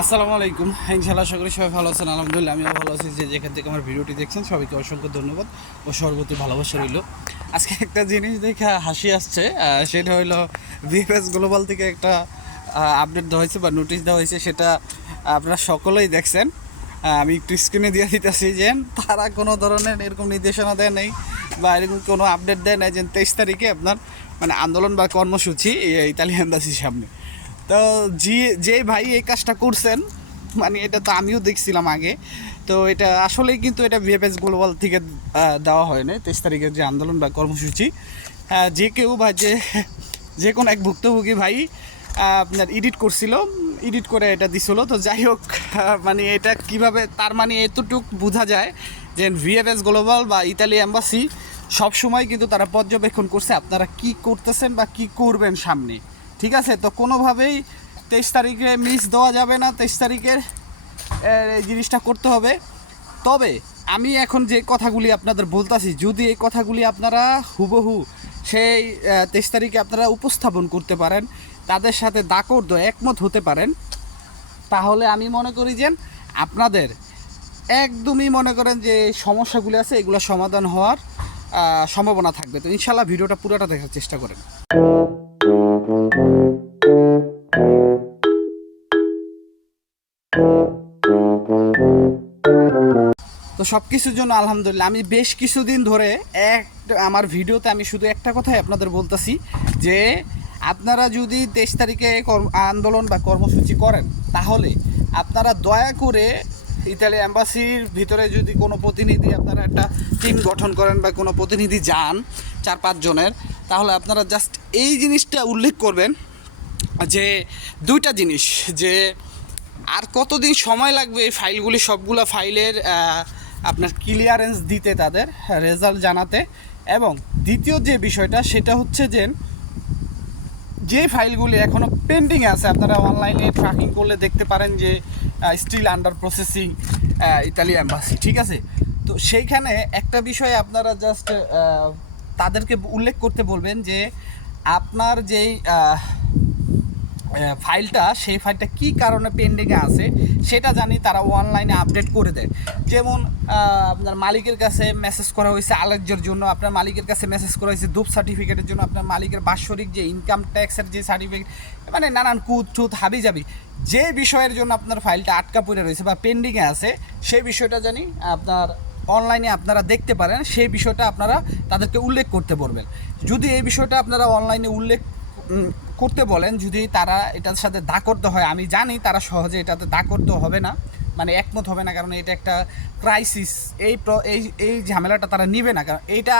আসসালামু আলাইকুম। ইনশাআল্লাহ আশা করি সবাই ভালো আছেন। আলহামদুলিল্লাহ আমিও ভালো আছি। যে যেখান থেকে আমার ভিডিওটি দেখছেন সবাইকে অসংখ্য ধন্যবাদ ও সর্বতি ভালোবাসা রইল। আজকে একটা জিনিস দেখে হাসি আসছে, সেটা হইলো ভিএফএস গ্লোবাল থেকে একটা আপডেট দেওয়া হয়েছে বা নোটিশ দেওয়া হয়েছে, সেটা আপনারা সকলেই দেখছেন। আমি একটু স্ক্রিনে দিয়ে দিতেছি যে তারা কোনো ধরনের এরকম নির্দেশনা দেয় নাই বা এরকম কোনো আপডেট দেয় নাই যে 23 তারিখে আপনার মানে আন্দোলন বা কর্মসূচি ইতালি এম্বাসির সামনে। তো যে ভাই এই কাজটা করছেন, মানে এটা তো আমিও দেখছিলাম আগে। তো এটা আসলেই কিন্তু এটা ভিএফএস গ্লোবাল থেকে দেওয়া হয় না 23 তারিখের যে আন্দোলন বা কর্মসূচি। যে কেউ বা যে কোনো এক ভুক্তভোগী ভাই আপনার এডিট করছিল, এডিট করে এটা দিছিল। তো যাই হোক, মানে এটা কিভাবে, তার মানে এতটুকু বোঝা যায় যে ভিএফএস গ্লোবাল বা ইতালি এম্বাসি সবসময় কিন্তু তারা পর্যবেক্ষণ করছে আপনারা কি করতেছেন বা কি করবেন সামনে। ঠিক আছে, তো কোনোভাবেই 23 তারিখে মিস দেওয়া যাবে না। 23 তারিখের এই জিনিসটা করতে হবে। তবে আমি এখন যে কথাগুলি আপনাদের বলতাছি, যদি এই কথাগুলি আপনারা হুবহু সেই 23 তারিখে আপনারা উপস্থাপন করতে পারেন, তাদের সাথে দাকর্দ একমত হতে পারেন, তাহলে আমি মনে করি যে আপনাদের একদমই মনে করেন যে সমস্যাগুলি আছে এগুলো সমাধান হওয়ার সম্ভাবনা থাকবে। তো ইনশাল্লাহ ভিডিওটা পুরোটা দেখার চেষ্টা করেন। তো সব কিছুর জন্য আলহামদুলিল্লাহ আমি বেশ কিছুদিন ধরে আমার ভিডিওতে আমি শুধু একটা কথাই আপনাদের বলতেছি যে আপনারা যদি 23 তারিখে আন্দোলন বা কর্মসূচি করেন, তাহলে আপনারা দয়া করে ইতালি অ্যাম্বাসির ভিতরে যদি কোনো প্রতিনিধি, আপনারা একটা টিম গঠন করেন বা কোনো প্রতিনিধি যান 4-5 জনের, তাহলে আপনারা জাস্ট এই জিনিসটা উল্লেখ করবেন যে দুইটা জিনিস, যে আর কতদিন সময় লাগবে এই ফাইলগুলি সবগুলো ফাইলের আপনার ক্লিয়ারেন্স দিতে, তাদের রেজাল্ট জানাতে। এবং দ্বিতীয় যে বিষয়টা সেটা হচ্ছে যে ফাইলগুলি এখনও পেন্ডিংয়ে আছে, আপনারা অনলাইনে ট্র্যাকিং করলে দেখতে পারেন যে still under processing Italy embassy. ঠিক আছে, তো সেইখানে একটা বিষয় আপনারা জাস্ট তাদেরকে উল্লেখ করতে বলবেন যে আপনার যেই ফাইলটা, সেই ফাইলটা কী কারণে পেন্ডিংয়ে আছে সেটা জানি তারা অনলাইনে আপডেট করে দেয়। যেমন আপনার মালিকের কাছে মেসেজ করা হয়েছে আলেকজের জন্য, আপনার মালিকের কাছে মেসেজ করা হয়েছে দুপ সার্টিফিকেটের জন্য, আপনার মালিকের বাৎসরিক যে ইনকাম ট্যাক্সের যে সার্টিফিকেট, মানে নানান কুত হাবি যাবি যে বিষয়ের জন্য আপনার ফাইলটা আটকা পড়ে রয়েছে বা পেন্ডিংয়ে আছে, সেই বিষয়টা জানি আপনার অনলাইনে আপনারা দেখতে পারেন। সেই বিষয়টা আপনারা তাদেরকে উল্লেখ করতে বলবেন। যদি এই বিষয়টা আপনারা অনলাইনে উল্লেখ করতে বলেন, যদি তারা এটার সাথে করতে হয়, আমি জানি তারা সহজে এটাতে করতে হবে না, মানে একমত হবে না, কারণ এটা একটা ক্রাইসিস। এই এই ঝামেলাটা তারা নিবে না, কারণ এইটা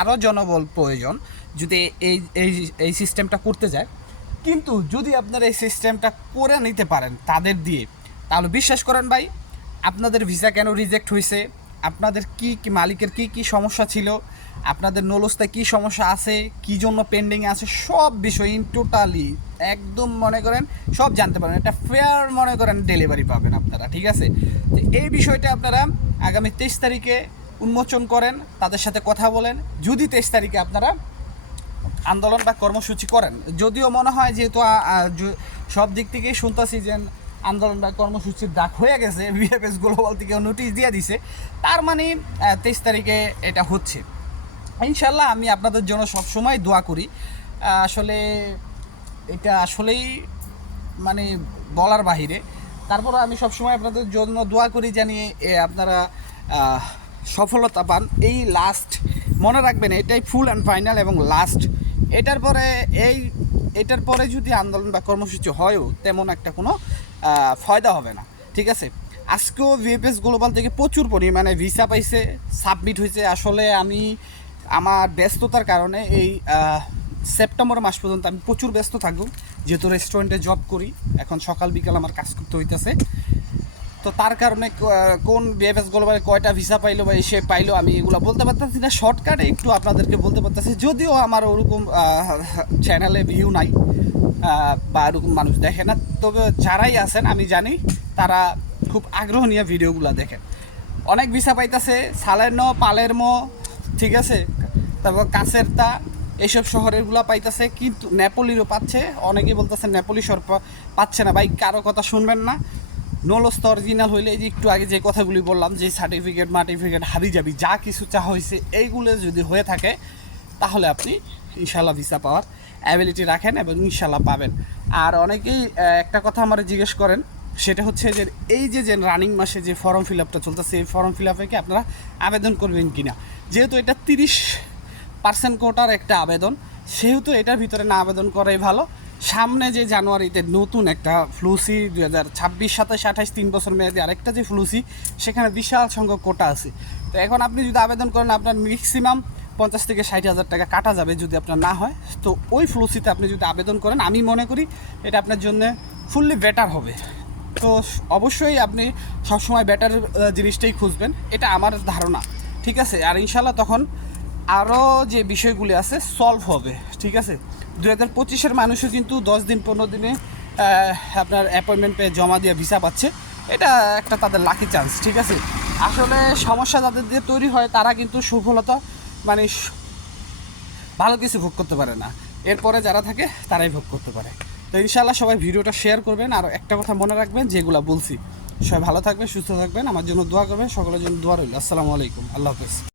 আরও জনবল প্রয়োজন যদি এই এই এই সিস্টেমটা করতে যায়। কিন্তু যদি আপনারা এই সিস্টেমটা করে নিতে পারেন তাদের দিয়ে, তাহলে বিশ্বাস করেন ভাই, আপনাদের ভিসা কেন রিজেক্ট হয়েছে, আপনাদের কি মালিকের কি সমস্যা ছিল, আপনাদের নলস্তায় কি সমস্যা আছে, কি জন্য পেন্ডিংয়ে আছে, সব বিষয় ইন টোটালি একদম মনে করেন সব জানতে পারেন। এটা ফেয়ার মনে করেন ডেলিভারি পাবেন আপনারা। ঠিক আছে, তো এই বিষয়টা আপনারা আগামী 23 তারিখে উন্মোচন করেন, তাদের সাথে কথা বলেন। যদি 23 তারিখে আপনারা আন্দোলন বা কর্মসূচি করেন, যদিও মনে হয় যেহেতু সব দিক থেকেই শুনতেছি যে আন্দোলন বা কর্মসূচির ডাক হয়ে গেছে, ভিএফএস গ্লোবাল থেকেও নোটিশ দিয়ে দিছে, তার মানে 23 তারিখে এটা হচ্ছে। ইনশাল্লাহ আমি আপনাদের জন্য সবসময় দোয়া করি। আসলে এটা আসলেই মানে বলার বাহিরে। তারপর আমি সবসময় আপনাদের জন্য দোয়া করি, জানি আপনারা সফলতা পান। এই লাস্ট মনে রাখবেন, এটাই ফুল অ্যান্ড ফাইনাল এবং লাস্ট। এটার পরে যদি আন্দোলন বা কর্মসূচি হয়ও তেমন একটা কোনো ফায়দা হবে না। ঠিক আছে, আজকেও ভিএফএস গ্লোবাল থেকে প্রচুর পরিমাণে ভিসা পাইছে, সাবমিট হয়েছে। আসলে আমি আমার ব্যস্ততার কারণে এই সেপ্টেম্বর মাস পর্যন্ত আমি প্রচুর ব্যস্ত থাকব, যেহেতু রেস্টুরেন্টে জব করি, এখন সকাল বিকাল আমার কাজ করতে হইতেছে। তো তার কারণে কোন ভিএফএস গ্লোবালে কয়টা ভিসা পাইলো বা এসে পাইলো আমি এগুলো বলতে পারতেছি না। শর্টকাটে একটু আপনাদেরকে বলতে পারতেছি, যদিও আমার ওরকম চ্যানেলে ভিউ নাই বা এরকম মানুষ দেখে না, তবে যারাই আছেন আমি জানি তারা খুব আগ্রহ নিয়ে ভিডিওগুলো দেখেন। অনেক ভিসা পাইতেছে, সালের্নো, পালেরমো, ঠিক আছে, তারপর কাসেরতা, এইসব শহরেরগুলো পাইতেছে, কিন্তু নেপোলিরও পাচ্ছে। অনেকেই বলতেছে নেপোলি শহর পাচ্ছে না। ভাই, কারো কথা শুনবেন না, নলস্ত অরিজিনাল হইলে এই যে একটু আগে যে কথাগুলি বললাম, যে মার্টিফিকেট হাবিজাবি যা কিছু চা হয়েছে এইগুলো যদি হয়ে থাকে তাহলে আপনি ইনশাল্লাহ ভিসা পাওয়ার অ্যাবিলিটি রাখেন এবং ইনশাল্লাহ পাবেন। আর অনেকেই একটা কথা আমার জিজ্ঞেস করেন, সেটা হচ্ছে যে এই যে রানিং মাসে যে ফর্ম ফিল আপটা চলতেছে, এই ফর্ম ফিল আপে কি আপনারা আবেদন করবেন কি না। যেহেতু এটা 30% কোটার একটা আবেদন, সেহেতু এটার ভিতরে না আবেদন করাই ভালো। সামনে যে জানুয়ারিতে নতুন একটা ফ্লুসি 2026, 27, 28 3 বছর মেয়াদি আরেকটা যে ফ্লুসি, সেখানে বিশাল সংখ্যক কোটা আছে। তো এখন আপনি যদি আবেদন করেন আপনার ম্যাক্সিমাম 50 থেকে 60 হাজার টাকা কাটা যাবে যদি আপনার না হয়। তো ওই ফ্লুসিতে আপনি যদি আবেদন করেন, আমি মনে করি এটা আপনার জন্য ফুললি বেটার হবে। তো অবশ্যই আপনি সবসময় বেটার জিনিসটাই খুঁজবেন, এটা আমার ধারণা, ঠিক আছে। আর ইনশাল্লাহ তখন আরও যে বিষয়গুলি আছে সলভ হবে, ঠিক আছে। 2025-এর মানুষও কিন্তু 10 দিন 15 দিনে আপনার অ্যাপয়েন্টমেন্ট পেয়ে জমা দিয়ে ভিসা পাচ্ছে, এটা একটা তাদের লাকি চান্স, ঠিক আছে। আসলে সমস্যা যাদের দিয়ে তৈরি হয় তারা কিন্তু সফলতা মানে ভালো কিছু ভোগ করতে পারে না, এরপরে যারা থাকে তারাই ভোগ করতে পারে। তো ইনশাল্লাহ সবাই ভিডিওটা শেয়ার করবেন। আর একটা কথা মনে রাখবেন, যেগুলো বলছি, সবাই ভালো থাকবেন, সুস্থ থাকবেন, আমার জন্য দোয়া করবেন, সকলের জন্য দোয়া রইল। আসসালামু আলাইকুম, আল্লাহ হাফেজ।